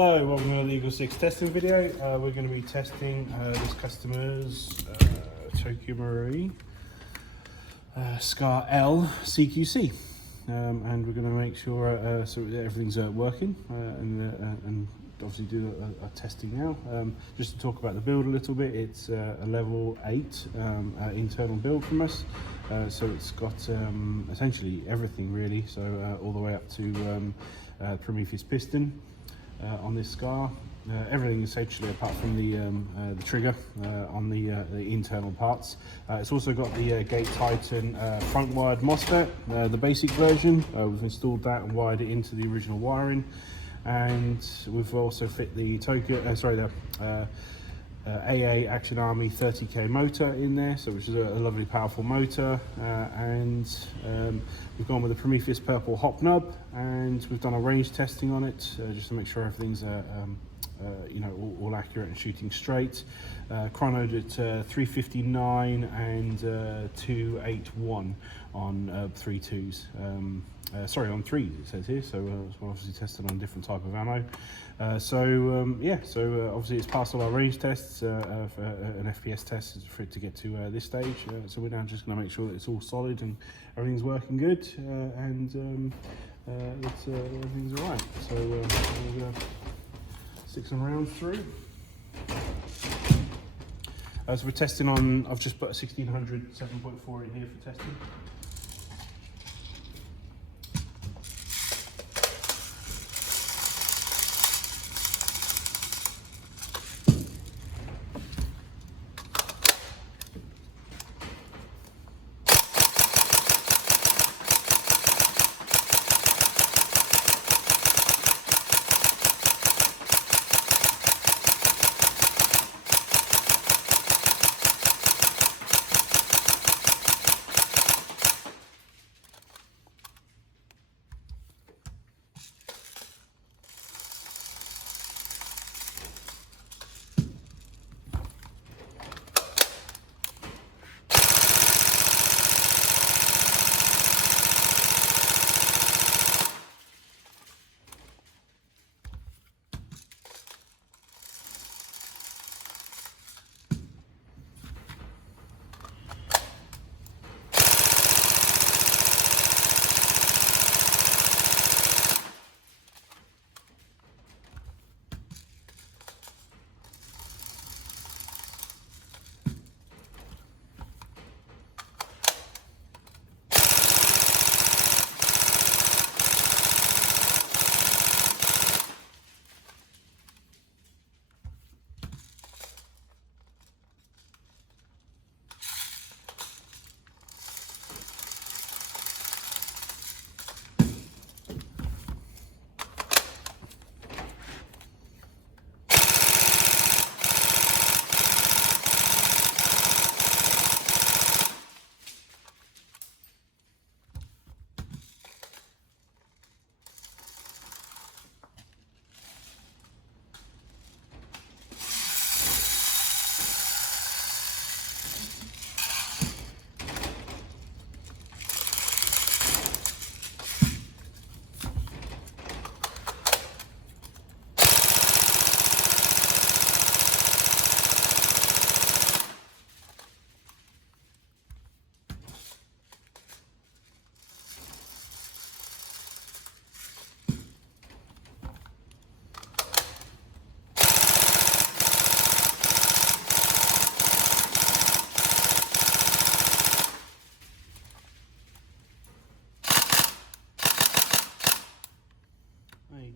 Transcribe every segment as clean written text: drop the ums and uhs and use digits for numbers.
Hello, welcome to the EagleSix testing video. We're going to be testing this customer's Tokyo Marui Scar L CQC, and we're going to make sure so that everything's working and obviously do a testing now. Just to talk about the build a little bit, it's a level 8 internal build from us, so it's got essentially everything really, so all the way up to Prometheus Piston. On this Scar, everything essentially apart from the trigger on the internal parts. It's also got the Gate Titan front wired MOSFET, the basic version. We've installed that and wired it into the original wiring, and we've also fit the AA Action Army 30k motor in there, so which is a lovely powerful motor, and we've gone with the Prometheus Purple Hop Nub, and we've done a range testing on it just to make sure everything's you know, all accurate and shooting straight. Chronoed at 359 and 281 on 3.2s. Sorry, on 3s it says here, so we're obviously tested on a different type of ammo. Obviously it's passed all our range tests for an FPS test for it to get to this stage. So we're now just going to make sure that it's all solid and everything's working good, and everything's all right. So we're going to stick some rounds through. So we're testing on, I've just put a 1600 7.4 in here for testing.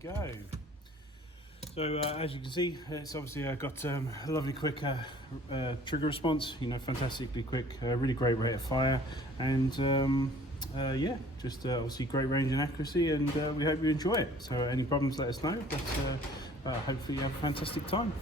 Go. So as you can see, it's obviously got a lovely quick trigger response, you know, fantastically quick, really great rate of fire, and yeah, just obviously great range and accuracy, and we hope you enjoy it. So any problems, let us know, but hopefully you have a fantastic time.